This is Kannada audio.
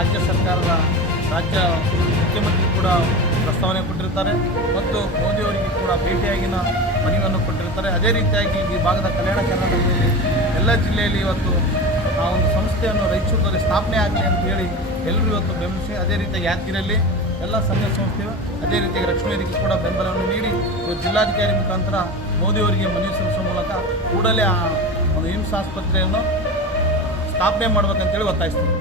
ರಾಜ್ಯ ಸರ್ಕಾರದ ರಾಜ್ಯ ಮುಖ್ಯಮಂತ್ರಿ ಕೂಡ ಪ್ರಸ್ತಾವನೆ ಕೊಟ್ಟಿರ್ತಾರೆ ಮತ್ತು ಮೋದಿಯವರಿಗೆ ಕೂಡ ಭೇಟಿಯಾಗಿನ ಮನವಿಯನ್ನು ಕೊಟ್ಟಿರ್ತಾರೆ. ಅದೇ ರೀತಿಯಾಗಿ ಈ ಭಾಗದ ಕಲ್ಯಾಣ ಕರ್ನಾಟಕದಲ್ಲಿ ಎಲ್ಲ ಜಿಲ್ಲೆಯಲ್ಲಿ ಇವತ್ತು ಆ ಒಂದು ಸಂಸ್ಥೆಯನ್ನು ರಾಯಚೂರಿನಲ್ಲಿ ಸ್ಥಾಪನೆ ಆಗಲಿ ಅಂತ ಹೇಳಿ ಎಲ್ಲರೂ ಇವತ್ತು ಬೆಂಬಲಿಸಿ, ಅದೇ ರೀತಿಯಾಗಿ ಯಾದಗಿರಿಯಲ್ಲಿ ಎಲ್ಲ ಸಂಘ ಸಂಸ್ಥೆಗಳು ಅದೇ ರೀತಿಯಾಗಿ ರಕ್ಷಣಾ ವೇದಿಕೆ ಕೂಡ ಬೆಂಬಲವನ್ನು ನೀಡಿ ಜಿಲ್ಲಾಧಿಕಾರಿ ಮುಖಾಂತರ ಮೋದಿಯವರಿಗೆ ಮನವಿ ಸಲ್ಲಿಸುವ ಮೂಲಕ ಕೂಡಲೇ ಆ ಒಂದು ಏಮ್ಸ್ ಆಸ್ಪತ್ರೆಯನ್ನು ಸ್ಥಾಪನೆ ಮಾಡಬೇಕಂತೇಳಿ ಒತ್ತಾಯಿಸ್ತೀವಿ.